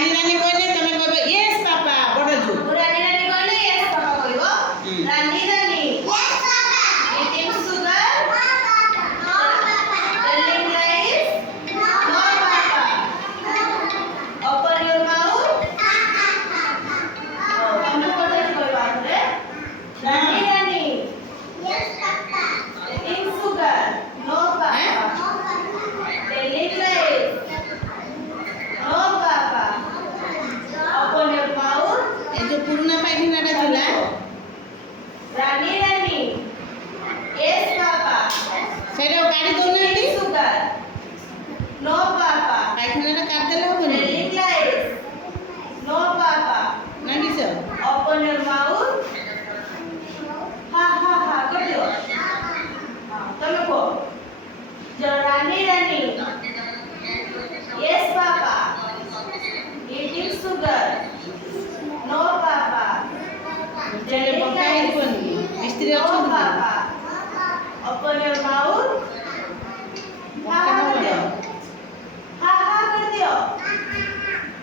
રાની રાની કોઈને તમે કહો યસ પાપા બોલજો. રાની રાની કોઈને યસ પાપા કહ્યો. રાની રાની યસ પાપા. Eating sugar? No papa. Telling lies? No papa. Open your mouth? તમે પોતે જ બોલવા આપણે. રાની રાની યસ પાપા. Eating sugar? No papa. Telling lies? No papa. Open your mouth? એ જો પૂર્ણ પાઠીનાડા થલા રાની રાની યસ પાપા. સેડો કાઢી દો ને Eating sugar? No papa. પાઠીનાડા કાઢી દેલા હોય ને Telling lies? No papa. નાખી છે. Open your mouth? હા હા હા કરજો. હા તમે કહો. જો રાની રાની યસ પાપા. Eating sugar? No papa. જેને પકાઈ પણ મિસ્ત્રી No અછું papa. Open your mouth? હા હા કરજો. હા હા કરજો.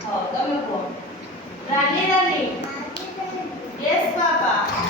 હા તમે કહો. રાની રાની યસ પાપા.